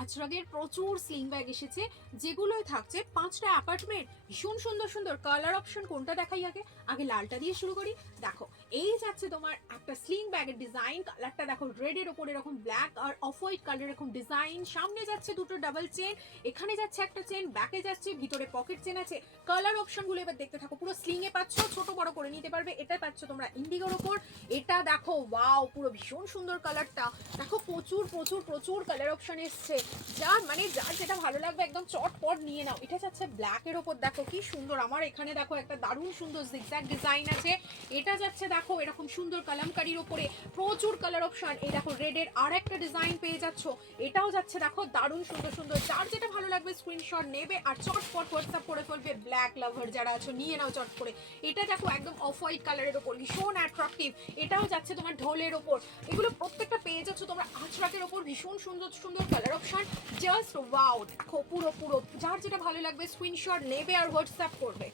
আজরাগের প্রচুর sling bag এসেছে, যেগুলোই থাকছে 5টা অ্যাপার্টমেন্ট, ভীষণ সুন্দর সুন্দর কালার অপশন। কোনটা দেখাই আগে? আগে লালটা দিয়ে শুরু করি। দেখো, এই যাচ্ছে তোমার একটা স্লিং ব্যাগের ডিজাইন। কালারটা দেখো, রেডের ওপর এরকম ব্ল্যাক আর অফ হোয়াইট কালার এরকম ডিজাইন। সামনে যাচ্ছে দুটো ডাবল চেন, এখানে যাচ্ছে একটা চেন, ব্যাকে যাচ্ছে, ভিতরে পকেট চেন আছে। কালার অপশনগুলো এবার দেখতে থাকো। পুরো স্লিং এ পাচ্ছ, ছোট বড় করে নিতে পারবে। এটা পাচ্ছ তোমরা ইন্ডিগোর ওপর। এটা দেখো, ওয়াও, পুরো ভীষণ সুন্দর কালারটা। দেখো, প্রচুর প্রচুর প্রচুর কালার অপশন এসছে। যার যেটা ভালো লাগবে একদম চটপট নিয়ে নাও। এটা যাচ্ছে ব্ল্যাক এর ওপর, দেখো কি সুন্দর। আমার এখানে দেখো একটা দারুণ সুন্দর জিগজ্যাগ ডিজাইন আছে। এটা যাচ্ছে দেখো এরকম সুন্দর কালামকারীর ওপরে, প্রচুর কালার অপশন। এই দেখো রেডের আর একটা ডিজাইন পেয়ে যাচ্ছ। এটাও যাচ্ছে দেখো দারুণ সুন্দর সুন্দর। যার যেটা ভালো লাগবে স্ক্রিনশট নেবে আর চটপট হোয়াটসঅ্যাপ করে ফেলবে। ব্ল্যাক লাভার যারা আছো নিয়ে নাও চট করে। এটা দেখো একদম অফ হোয়াইট কালারের ওপর, ভীষণ অ্যাট্রাকটিভ। এটাও যাচ্ছে তোমার ঢোলের ওপর। এগুলো প্রত্যেকটা পেয়ে যাচ্ছ তোমরা আজরাকের ওপর। ভীষণ সুন্দর সুন্দর কালার অপশন, জাস্ট ওয়াও। দেখো পুরো পুরো যার যেটা ভালো লাগবে স্ক্রিনশট নেবে আর হোয়াটসঅ্যাপ করবে।